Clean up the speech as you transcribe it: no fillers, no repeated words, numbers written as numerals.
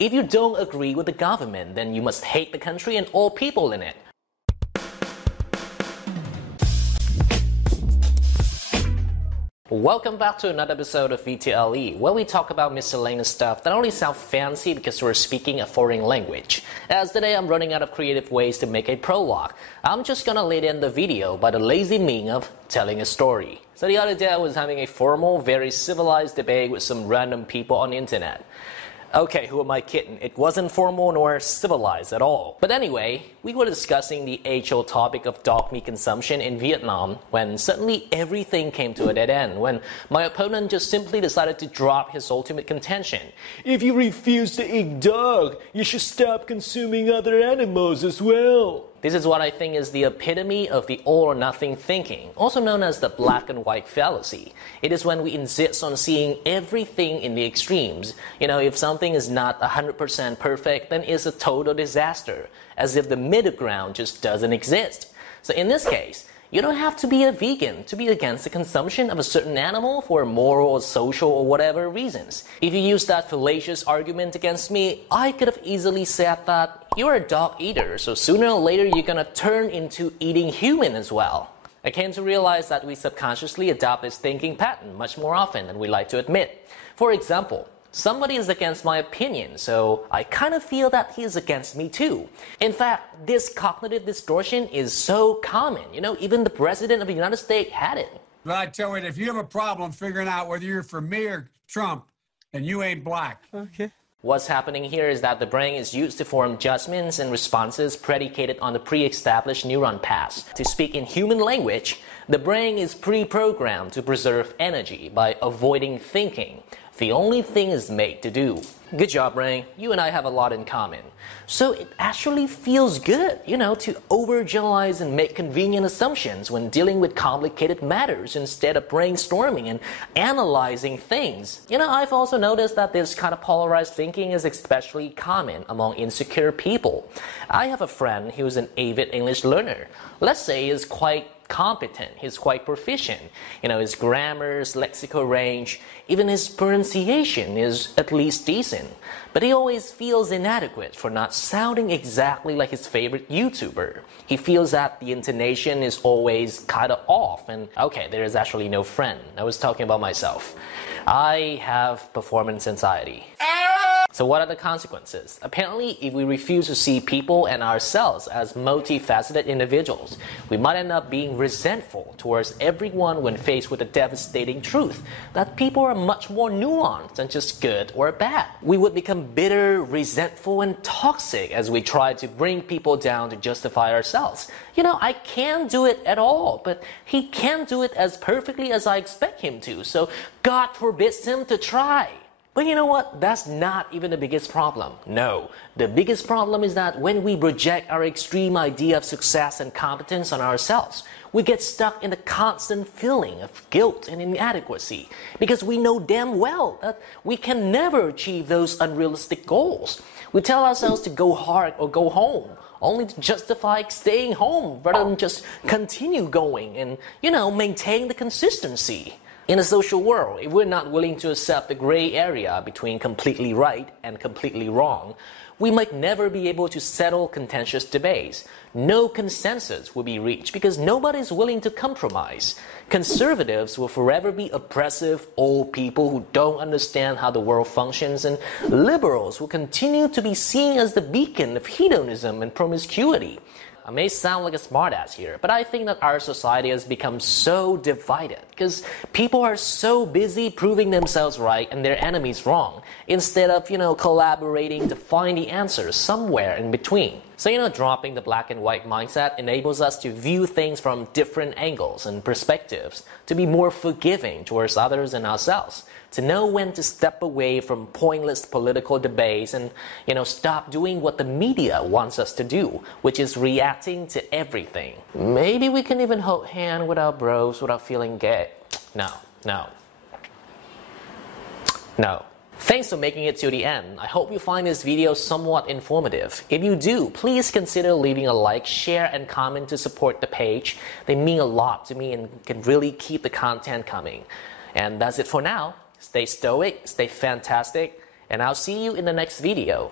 If you don't agree with the government, then you must hate the country and all people in it. Welcome back to another episode of VTLE, where we talk about miscellaneous stuff that only sound fancy because we're speaking a foreign language. As today I'm running out of creative ways to make a prologue, I'm just gonna lead in the video by the lazy meaning of telling a story. So the other day I was having a formal, very civilized debate with some random people on the internet. Okay, who am I kidding? It wasn't formal nor civilized at all. But anyway, we were discussing the age-old topic of dog meat consumption in Vietnam when suddenly everything came to a dead end, when my opponent just simply decided to drop his ultimate contention. If you refuse to eat dog, you should stop consuming other animals as well. This is what I think is the epitome of the all or nothing thinking, also known as the black and white fallacy. It is when we insist on seeing everything in the extremes. You know, if something is not 100% perfect, then it's a total disaster, as if the middle ground just doesn't exist. So in this case, you don't have to be a vegan to be against the consumption of a certain animal for moral or social or whatever reasons. If you use that fallacious argument against me, I could have easily said that you're a dog eater, so sooner or later you're gonna turn into eating human as well. I came to realize that we subconsciously adopt this thinking pattern much more often than we like to admit. For example, somebody is against my opinion, so I kind of feel that he is against me too. In fact, this cognitive distortion is so common. You know, even the President of the United States had it. But I tell you, if you have a problem figuring out whether you're for me or Trump, then you ain't black. Okay. What's happening here is that the brain is used to form judgments and responses predicated on the pre-established neuron paths. To speak in human language, the brain is pre-programmed to preserve energy by avoiding thinking. The only thing is made to do. Good job, brain. You and I have a lot in common. So it actually feels good, you know, to overgeneralize and make convenient assumptions when dealing with complicated matters instead of brainstorming and analyzing things. You know, I've also noticed that this kind of polarized thinking is especially common among insecure people. I have a friend who's an avid English learner. Let's say he is quite competent, he's quite proficient. You know, his grammar, his lexical range, even his pronunciation is at least decent. But he always feels inadequate for not sounding exactly like his favorite YouTuber. He feels that the intonation is always kind of off, and okay, there is actually no friend. I was talking about myself. I have performance anxiety. So what are the consequences? Apparently, if we refuse to see people and ourselves as multifaceted individuals, we might end up being resentful towards everyone when faced with the devastating truth that people are much more nuanced than just good or bad. We would become bitter, resentful, and toxic as we try to bring people down to justify ourselves. You know, I can't do it at all, but he can't do it as perfectly as I expect him to, so God forbids him to try. But you know what? That's not even the biggest problem. No, the biggest problem is that when we project our extreme idea of success and competence on ourselves, we get stuck in the constant feeling of guilt and inadequacy because we know damn well that we can never achieve those unrealistic goals. We tell ourselves to go hard or go home, only to justify staying home rather than just continue going and, you know, maintain the consistency. In a social world, if we're not willing to accept the gray area between completely right and completely wrong, we might never be able to settle contentious debates. No consensus will be reached because nobody is willing to compromise. Conservatives will forever be oppressive old people who don't understand how the world functions, and liberals will continue to be seen as the beacon of hedonism and promiscuity. I may sound like a smartass here, but I think that our society has become so divided because people are so busy proving themselves right and their enemies wrong instead of, you know, collaborating to find the answers somewhere in between. So, you know, dropping the black and white mindset enables us to view things from different angles and perspectives, to be more forgiving towards others and ourselves, to know when to step away from pointless political debates and, you know, stop doing what the media wants us to do, which is reacting to everything. Maybe we can even hold hands with our bros without feeling gay. No. Thanks for making it to the end. I hope you find this video somewhat informative. If you do, please consider leaving a like, share, and comment to support the page. They mean a lot to me and can really keep the content coming. And that's it for now. Stay stoic, stay fantastic, and I'll see you in the next video.